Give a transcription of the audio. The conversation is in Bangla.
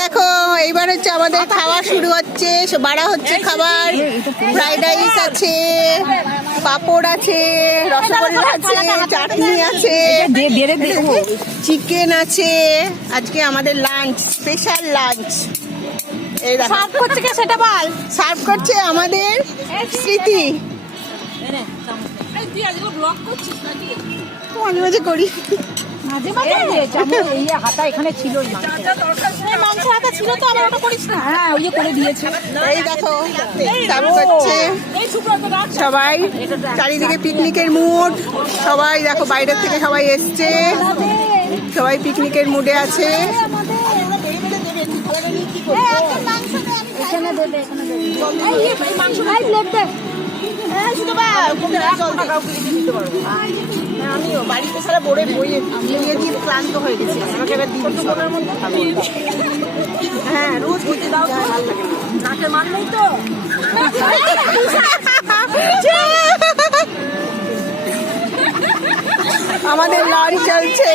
দেখো এইবার হচ্ছে আমাদের খাওয়া শুরু হচ্ছে, বাড়া হচ্ছে খাবার। ফ্রাইড রাইস আছে, পাঁপড় আছে, রসগোল্লা আছে, চাটনি আছে, চিকেন আছে। আজকে আমাদের লাঞ্চ, স্পেশাল লাঞ্চ। এই দেখো সার্ভ করছে কে সেটা বল। সার্ভ করছে আমাদের স্মৃতি। তুই আজকে ব্লগ করছিস নাকি? মাঝে মাঝে করি। মাঝে মাঝে এই হাতা এখানে ছিল, মাংস হাতা ছিল তো, আবার ওটা করিস না। হ্যাঁ ওই যে করে দিয়েছে। এই দেখো সার্ভ করছে সবাই, চারিদিকে পিকনিকের মুড। সবাই দেখো বাইরের থেকে সবাই এসছে, সবাই পিকনিকের মুডে আছে। আমিও বাড়িতে সারা বড়ে বইয়ে দিয়ে দিয়ে ক্লান্ত হয়ে গেছি। আমাকে এবার হ্যাঁ রোজ খেতে দাও, ভালো লাগে না, নাকের মান নেই তো। আমাদের লরি চলছে।